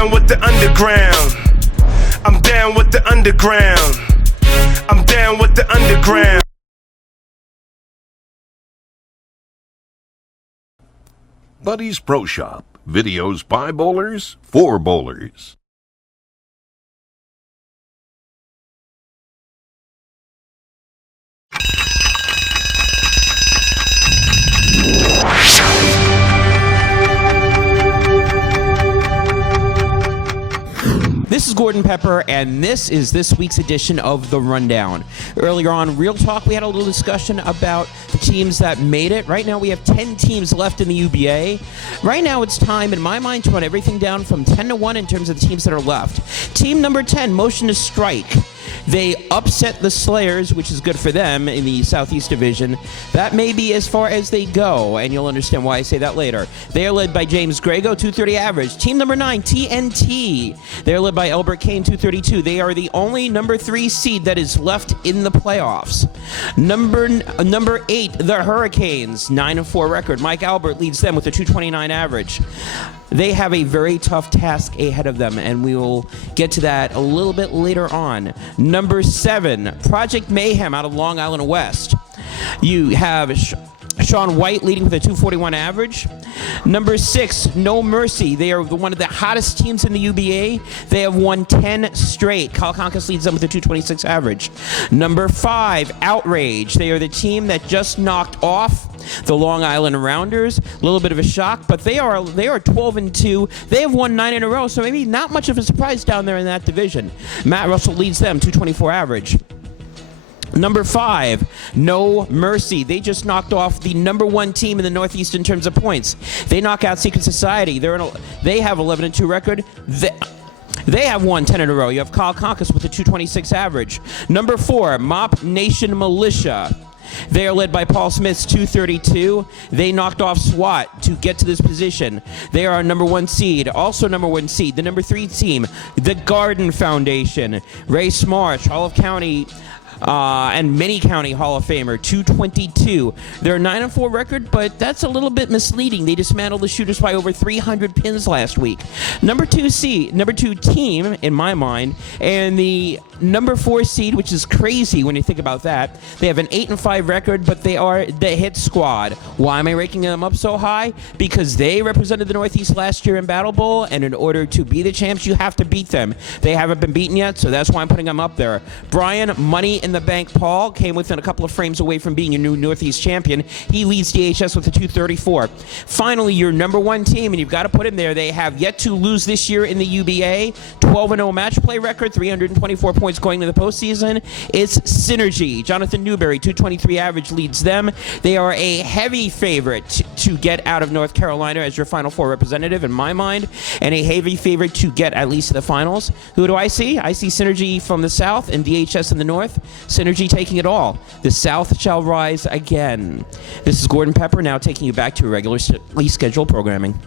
down with the underground. I'm down with the underground. I'm down with the underground. Buddy's Pro Shop. Videos by bowlers, for bowlers. This is Gordon Pepper, and this is this week's edition of The Rundown. Earlier on Real Talk, we had a little discussion about the teams that made it. Right now, we have 10 teams left in the UBA. Right now, it's time, in my mind, to run everything down from 10 to 1 in terms of the teams that are left. Team number 10, Motion to Strike. They upset the Slayers, which is good for them in the Southeast Division. That may be as far as they go, and you'll understand why I say that later. They are led by James Grego, 230 average. Team number 9, TNT. They're led by Elbert Kane, 232. They are the only number 3 seed that is left in the playoffs. Number 8, the Hurricanes, 9-4 record. Mike Albert leads them with a 229 average. They have a very tough task ahead of them, and we will get to that a little bit later on. Number 7, Project Mayhem out of Long Island West. You have Sean White leading with a 241 average. Number 6, No Mercy. They are one of the hottest teams in the UBA. They have won 10 straight. Kyle Conkus leads them with a 226 average. Number 5, Outrage. They are the team that just knocked off the Long Island Rounders. A little bit of a shock, but they are 12-2. They have won 9 in a row, so maybe not much of a surprise down there in that division. Matt Russell leads them, 224 average. Number 5, No Mercy. They just knocked off the number 1 team in the Northeast in terms of points. They knock out Secret Society. They have 11-2 record. They have won 10 in a row. You have Kyle Conkus with a 226 average. Number 4, Mop Nation Militia. They are led by Paul Smith's 232. They knocked off SWAT to get to this position. They are number 1 seed. Also number 1 seed, the number 3 team, the Garden Foundation. Ray Smarsh, Hall of County and Many County Hall of Famer, 222. They're a 9-4 record, but that's a little bit misleading. They dismantled the Shooters by over 300 pins last week. Number 2 team, in my mind, and the number 4 seed, which is crazy when you think about that. They have an 8-5 record, but they are the Hit Squad. Why am I ranking them up so high? Because they represented the Northeast last year in Battle Bowl, and in order to be the champs, you have to beat them. They haven't been beaten yet, so that's why I'm putting them up there. Brian Money in the Bank Paul came within a couple of frames away from being your new Northeast champion. He leads DHS with a 234. Finally, your number 1 team, and you've got to put him there. They have yet to lose this year in the UBA. 12-0 match play record, 324 points going to the postseason. It's Synergy. Jonathan Newberry, 223 average, leads them. They are a heavy favorite to get out of North Carolina as your Final Four representative, in my mind, and a heavy favorite to get at least to the finals. Who do I see? I see Synergy from the South and DHS in the North. Synergy taking it all. The South shall rise again. This is Gordon Pepper, now taking you back to regularly scheduled programming.